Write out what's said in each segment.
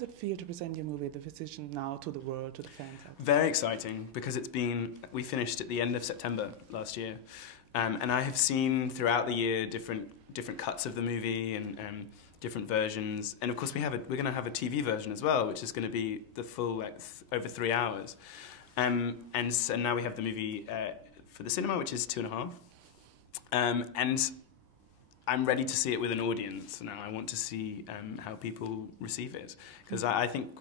does it feel to present your movie, The Physician, now to the world, to the fans? Very exciting, because we finished at the end of September last year, and I have seen throughout the year different cuts of the movie and different versions, and of course we're going to have a TV version as well, which is going to be the full length, over 3 hours, and so now we have the movie for the cinema, which is 2.5, and I'm ready to see it with an audience now. I want to see how people receive it, because I think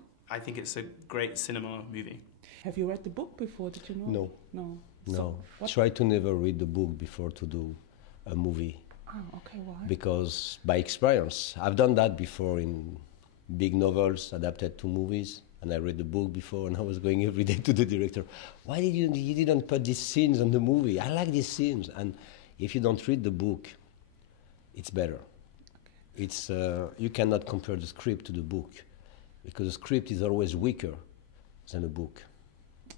it's a great cinema movie. Have you read the book before? Did you know? No. No. No. Try to never read the book before to do a movie. Oh, okay. Why? Because by experience, I've done that before in big novels adapted to movies, and I read the book before, and I was going every day to the director. Why did you didn't put these scenes on the movie? I like these scenes. And if you don't read the book, it's better. Okay. It's you cannot compare the script to the book, because the script is always weaker than a book.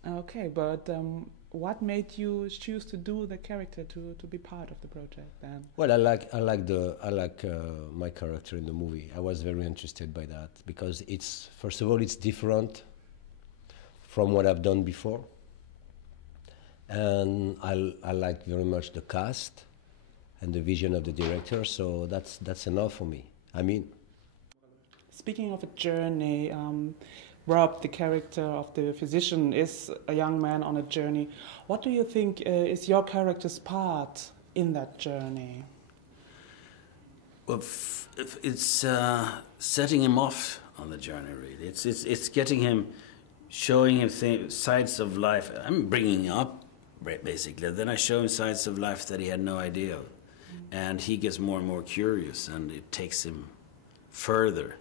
Okay, but what made you choose to do the character, to be part of the project then? Well, I like my character in the movie. I was very interested by that, because it's, first of all, it's different from what I've done before, and I like very much the cast and the vision of the director. So that's enough for me. I mean, speaking of a journey, Rob, the character of the physician, is a young man on a journey. What do you think is your character's part in that journey? Well, it's setting him off on the journey, really. It's getting him, showing him sides of life. I'm bringing him up, basically. Then I show him sides of life that he had no idea of. And he gets more and more curious, and it takes him further.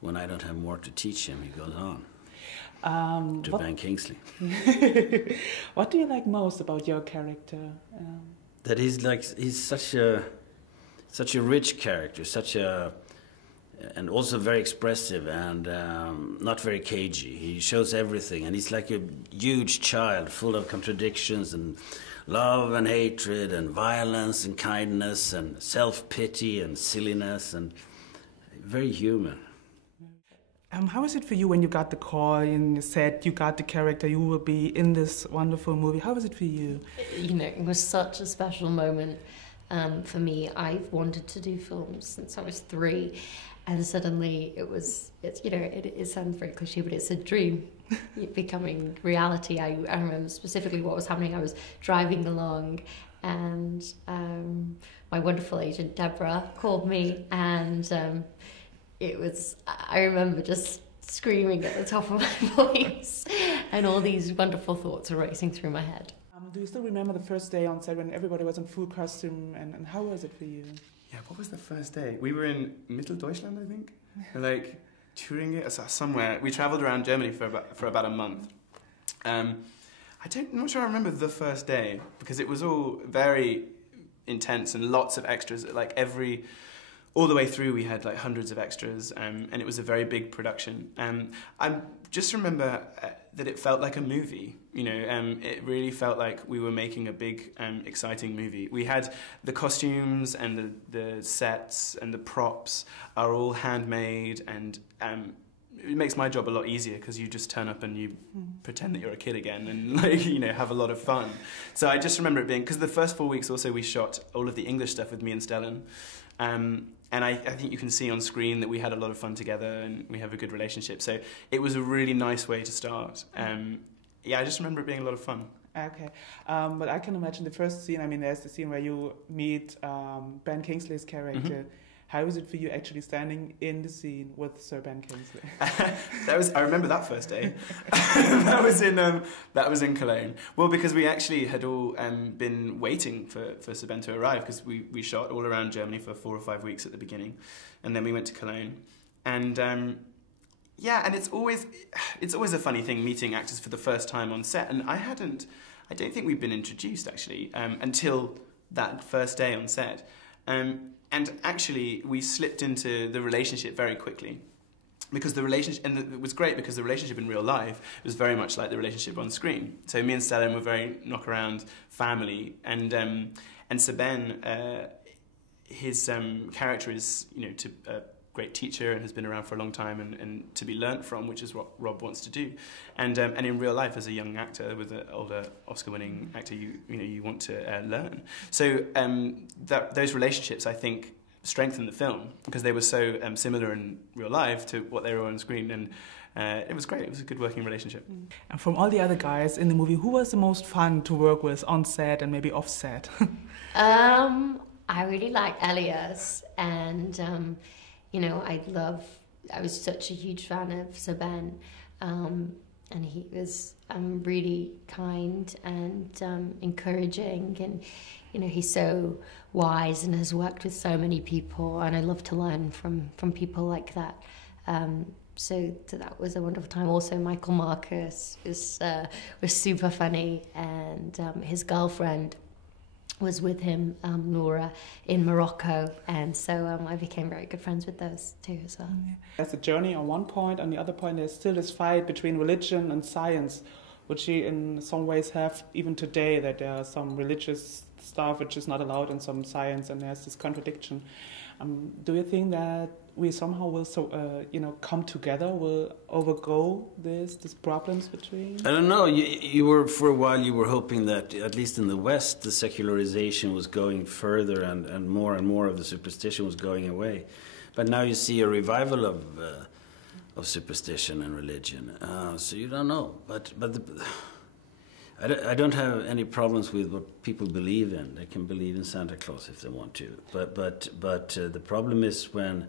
When I don't have more to teach him, he goes on to Ben Kingsley. What do you like most about your character? That he's such a rich character, and also very expressive, and not very cagey. He shows everything, and he's like a huge child, full of contradictions and love and hatred and violence and kindness and self-pity and silliness, and very human. How is it for you when you got the call and you said you got the character, you will be in this wonderful movie? How was it for you? You know, it was such a special moment for me. I've wanted to do films since I was 3, and suddenly it sounds very cliche, but it's a dream becoming reality. I remember specifically what was happening. I was driving along, and my wonderful agent Deborah called me, and I remember just screaming at the top of my voice, and all these wonderful thoughts were racing through my head. Do you still remember the first day on set when everybody was in full costume, and how was it for you? Yeah, what was the first day? We were in Mitteldeutschland, I think, like touring it somewhere. We travelled around Germany for about a month. I'm not sure I remember the first day, because it was all very intense and lots of extras. Like all the way through, we had like hundreds of extras, and it was a very big production. I just remember that it felt like a movie. You know, it really felt like we were making a big, exciting movie. We had the costumes and the sets and the props are all handmade, and it makes my job a lot easier, because you just turn up and you pretend that you're a kid again, and have a lot of fun. So I just remember it being, because the first 4 weeks also we shot all of the English stuff with me and Stellan. And I think you can see on screen that we had a lot of fun together, and we have a good relationship. So it was a really nice way to start. I just remember it being a lot of fun. Okay, but I can imagine the first scene. I mean, there's the scene where you meet Ben Kingsley's character. Mm-hmm. How is it for you actually standing in the scene with Sir Ben Kingsley? I remember that first day. that was in Cologne. Well, because we actually had all been waiting for Sir Ben to arrive, because we shot all around Germany for 4 or 5 weeks at the beginning, and then we went to Cologne, and and it's always a funny thing meeting actors for the first time on set, and I don't think we'd been introduced actually until that first day on set. And actually, we slipped into the relationship very quickly, because the relationship, and it was great because the relationship in real life was very much like the relationship on screen. So me and Stellan were very knock-around family, and Sir Ben, his character is, great teacher and has been around for a long time and to be learnt from, which is what Rob wants to do. And in real life, as a young actor, with an older Oscar-winning actor, you want to learn. So those relationships, I think, strengthened the film because they were so similar in real life to what they were on screen, and it was great. It was a good working relationship. And from all the other guys in the movie, who was the most fun to work with on set and maybe off set? I really liked Elias, and I was such a huge fan of Saban, and he was really kind and encouraging, and he's so wise and has worked with so many people, and I love to learn from people like that. So that was a wonderful time. Also, Michael Marcus was super funny, and his girlfriend was with him, Nora, in Morocco, and so I became very good friends with those two as well. There's a journey on one point, on the other point there's still this fight between religion and science, which we in some ways have even today, that there are some religious stuff which is not allowed in some science, and there's this contradiction. Do you think that we somehow will come together, will overgo these problems between? I don't know. You were, for a while, you were hoping that, at least in the West, the secularization was going further and more of the superstition was going away. But now you see a revival of superstition and religion. So you don't know. But I don't have any problems with what people believe in. They can believe in Santa Claus if they want to. But the problem is when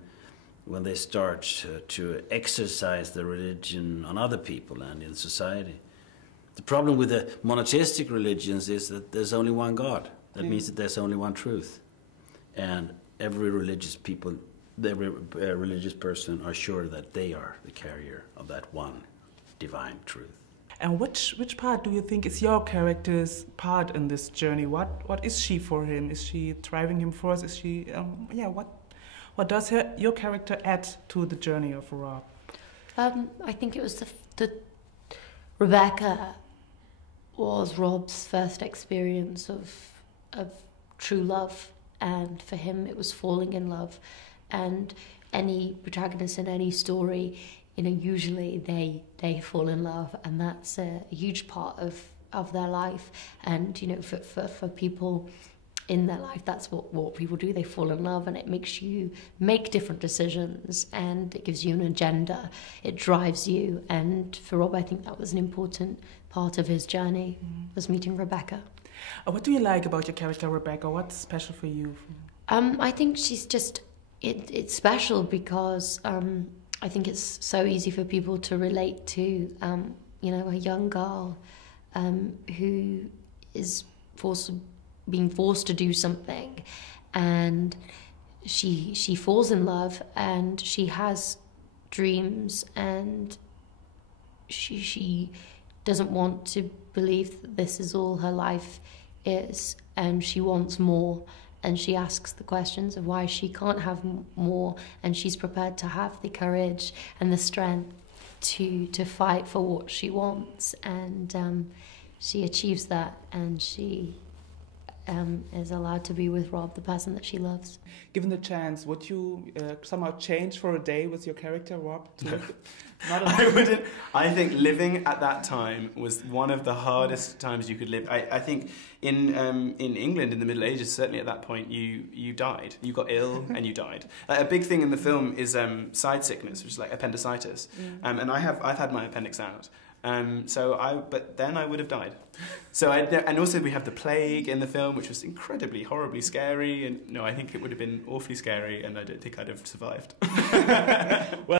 they start to exercise the religion on other people and in society. The problem with the monotheistic religions is that there's only one God. That means that there's only one truth. And every religious person are sure that they are the carrier of that one divine truth. And which part do you think is your character's part in this journey? What is she for him? Is she driving him forward? Is she what does your character add to the journey of Rob? I think it was the Rebecca was Rob's first experience of true love, and for him it was falling in love. And any protagonist in any story, usually they fall in love, and that's a huge part of their life. And for people in their life, that's what people do. They fall in love, and it makes you make different decisions, and it gives you an agenda. It drives you. And for Rob, I think that was an important part of his journey, was meeting Rebecca. What do you like about your character, Rebecca? What's special for you? I think she's just, it's special because I think it's so easy for people to relate to, a young girl who is being forced to do something, and she falls in love, and she has dreams, and she doesn't want to believe that this is all her life is, and she wants more, and she asks the questions of why she can't have more, and she's prepared to have the courage and the strength to fight for what she wants, and she achieves that, and she is allowed to be with Rob, the person that she loves. Given the chance, would you somehow change for a day with your character, Rob? I wouldn't. I think living at that time was one of the hardest times you could live. I think in England in the Middle Ages, certainly at that point, you died. You got ill and you died. A big thing in the film is side sickness, which is like appendicitis. And I've had my appendix out. But then I would have died. So and also we have the plague in the film, which was incredibly, horribly scary. And I think it would have been awfully scary, and I don't think I'd have survived. Well,